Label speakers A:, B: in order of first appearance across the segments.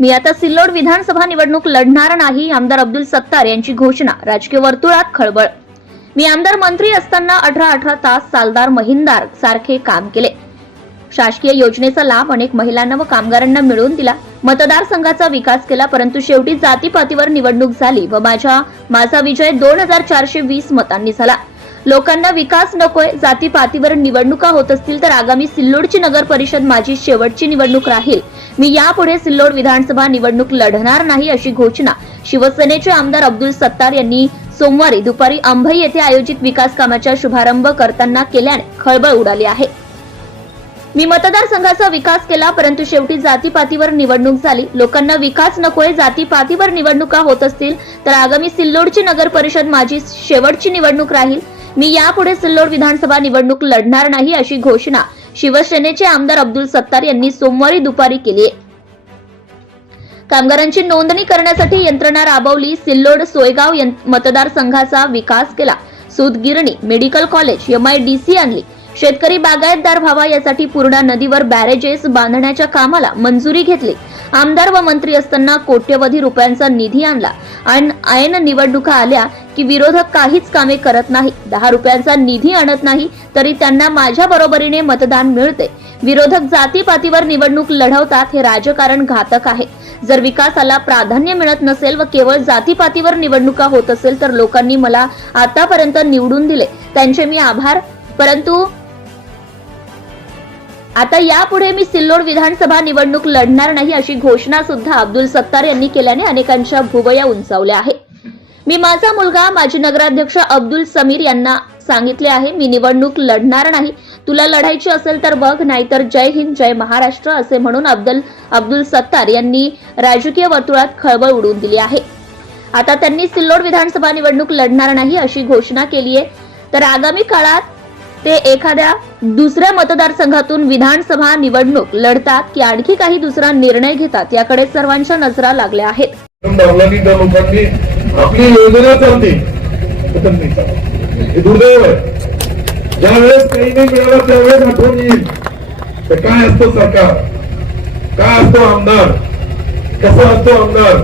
A: मी आता सिल्लोड विधानसभा निवडणूक लढणार नाही आमदार अब्दुल सत्तार यांची घोषणा राजकीय वर्तुळात खळबळ. मी आमदार मंत्री असताना अठरा अठरा तास सालदार महिंदार सारखे काम केले. शासकीय योजनेचा लाभ अनेक महिलांना व कामगारांना मिळवून दिला. मतदारसंघाचा विकास केला परंतु शेवटी जातीपातीवर निवडणूक झाली व माझ्या माझा विजय दोन हजार चारशे वीस मतांनी झाला. लोकांना विकास नकोय जातीपातीवर निवडणुका होत असतील तर आगामी सिल्लोडची नगर परिषद माझी शेवटची निवडणूक राहील. मी यापुढे सिल्लोड विधानसभा निवडणूक लढणार नाही अशी घोषणा शिवसेनेचे आमदार अब्दुल सत्तार यांनी सोमवारी दुपारी अंभई येथे आयोजित विकास कामाचा शुभारंभ करताना केल्याने खळबळ उडाली आहे. मी मतदारसंघाचा विकास केला परंतु शेवटी जातीपातीवर निवडणूक झाली. लोकांना विकास नकोय जातीपातीवर निवडणुका होत असतील तर आगामी सिल्लोडची नगर परिषद माझी शेवटची निवडणूक राहील. मी यापुढे सिल्लोड विधानसभा निवडणूक लढणार नाही अशी घोषणा शिवसेनेचे आमदार अब्दुल सत्तार यांनी सोमवारी दुपारी केली आहे. कामगारांची नोंदणी करण्यासाठी यंत्रणा राबवली सिल्लोड सोयगाव मतदारसंघाचा विकास केला. सूतगिरणी मेडिकल कॉलेज एमआयडीसी आणली. शेतकरी बागायतदार व्हावा यासाठी पूर्णा नदीवर बॅरेजेस बांधण्याच्या कामाला मंजुरी घेतली. आमदार व मंत्री असताना कोट्यवधी रुपयांचा निधी आणला. आणि ऐन निवडणुका आल्या की विरोधक काहीच कामे करत नाही. दहा रुपयांचा निधी आणत नाही तरी त्यांना माझ्या बरोबरीने मतदान मिळते. विरोधक जातीपातीवर निवडणूक लढवतात हे राजकारण घातक आहे. जर विकासाला प्राधान्य मिळत नसेल व केवळ जातीपातीवर निवडणुका होत असेल तर लोकांनी मला आतापर्यंत निवडून दिले. त्यांचे मी आभार. परंतु आता यापुढे मी सिल्लोड विधानसभा निवडणूक लढणार नाही अशी घोषणा सुद्धा अब्दुल सत्तार यांनी केल्याने अनेकांच्या भुवया उंचावल्या आहे मी माझा मुलगा माजी नगराध्यक्ष अब्दुल समीर यांना सांगितले आहे मी निवडणूक लढणार नाही. तुला लढायची असेल तर बघ नाहीतर जय हिंद जय महाराष्ट्र असे म्हणून अब्दुल अब्दुल सत्तार यांनी राजकीय वर्तुळात खळबळ उडवून दिली आहे. आता त्यांनी सिल्लोड विधानसभा निवडणूक लढणार नाही अशी घोषणा केली आहे. तर आगामी काळात ते एखाद्या दुसऱ्या मतदारसंघातून विधानसभा निवडणूक लढतात की आणखी काही दुसरा निर्णय घेतात याकडे सर्वांच्या नजरा लागल्या आहेत.
B: आपली योजना चालते तर त्यांनी चालवली. हे दुर्दैव आहे ज्या वेळेस काही नाही मिळालं त्यावेळेस आठवण येईल तर काय असतो सरकार? काय असतो आमदार? कसा असतो आमदार?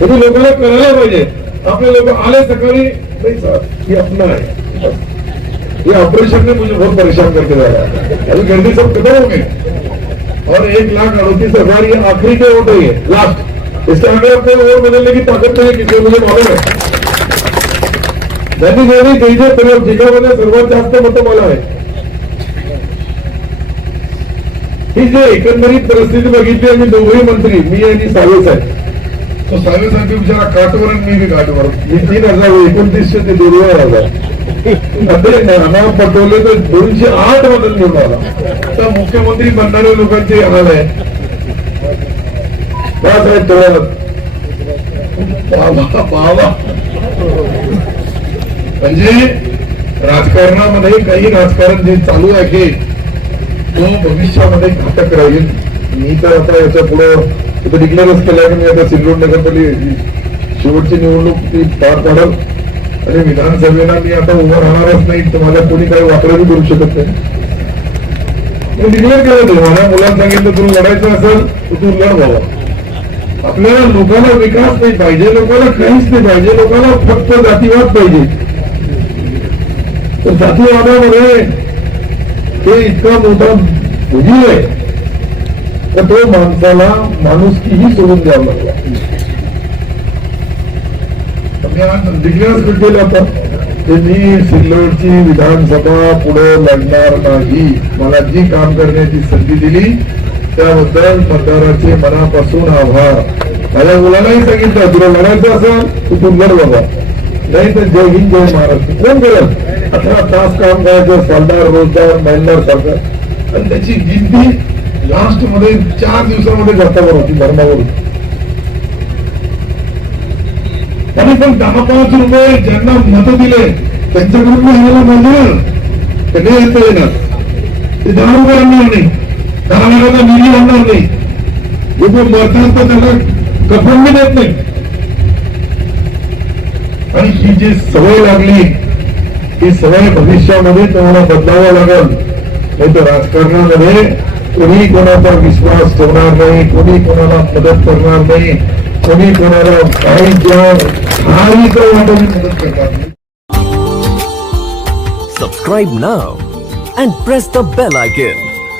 B: तुम्ही लोकांना कळायला पाहिजे आपले लोक आले सकाळी नाही सर ही अपना है। ये ऑपरेशन ने मुझे बहुत परेशान करके जा रहा है। अभी गर्दी सब खत्म हो और एक लाख अड़तीस हज़ार, ये आखिरी के वोट है लास्ट इसके आगे अपने वोट बदलने की ताकत नहीं किसी मुझे मालूम है। त्यांनी ज्यांनी द्यायचे तर जिल्ह्यामध्ये सर्वात जास्त मतं मला आहे ही। जे एकंदरीत परिस्थिती बघितली आम्ही दोघेही मंत्री मी आणि सावे साहेब। तो सावे साहेब बिचारा काटवर आणि मी बी काटवर मी तीन हजार एकोणतीसशे ते दोन हजारमध्ये नाना पटवले तर दोनशे आठ मधून निवडून आला आता मुख्यमंत्री बनणारे लोकांचे हाल आहे. बाळासाहेब बाबा म्हणजे राजकारणामध्ये काही राजकारण जे चालू आहे तो भविष्यामध्ये घातक राहील. मी तर आता याच्यापुढे डिक्लेअरच केलं की मी आता सिल्लोड नगरपालिका शेवटची निवडणूक ती पार पाडल. आणि विधानसभेला मी आता उभं राहणारच नाही तर मला कोणी काही वाकडं करू शकत नाही. मी डिक्लेअर केलं ते माझ्या मुलांना सांगितलं तू लढायचं असेल तर तू लढ बाबा. आपल्याला लोकांना विकास नाही पाहिजे लोकांना काहीच नाही पाहिजे लोकांना फक्त जातीवाद पाहिजे. तर जातीवादामध्ये ते इतका मोठा भुजीव आहे. तर तो माणसाला माणुसकीही सोडून द्यावं लागला. डिक्लेअर भेटलेले आता त्यांनी सिल्लोडची विधानसभा पुढे लढणार नाही. मला जी काम करण्याची संधी दिली त्याबद्दल मतदाराचे मनापासून आभार. माझ्या मुलांनाही सांगितलं तुला म्हणायचं असेल तर तू लढ बाबा. नाही तर जय हिंद जय महाराष्ट्र. कोण करत अठरा तास काम करायचं सालदार रोजदार महिला सरकार. आणि त्याची गिनती लास्टमध्ये चार दिवसामध्ये जातावर होती धर्मावरून त्यांनी पण दहा पाच रुपये ज्यांना मत दिले त्यांच्याकडून यायला मंजूर. त्यांनी येता येणार. ते दहा रुपये आणणार नाही. दहा लाखाचा निधी आणणार नाही. लोक मरतात तर त्यांना कफन बी देत नाही. आणि ही जी सवय लागली ही सवय भविष्यामध्ये तुम्हाला बदलावं लागल. नाही तर राजकारणामध्ये कोणी कोणाचा विश्वास ठेवणार नाही कोणी कोणाला मदत करणार नाही कोणी कोणाला काही ज्या हारीचं वाटून मदत करणार नाही.
C: Subscribe now and press the bell icon.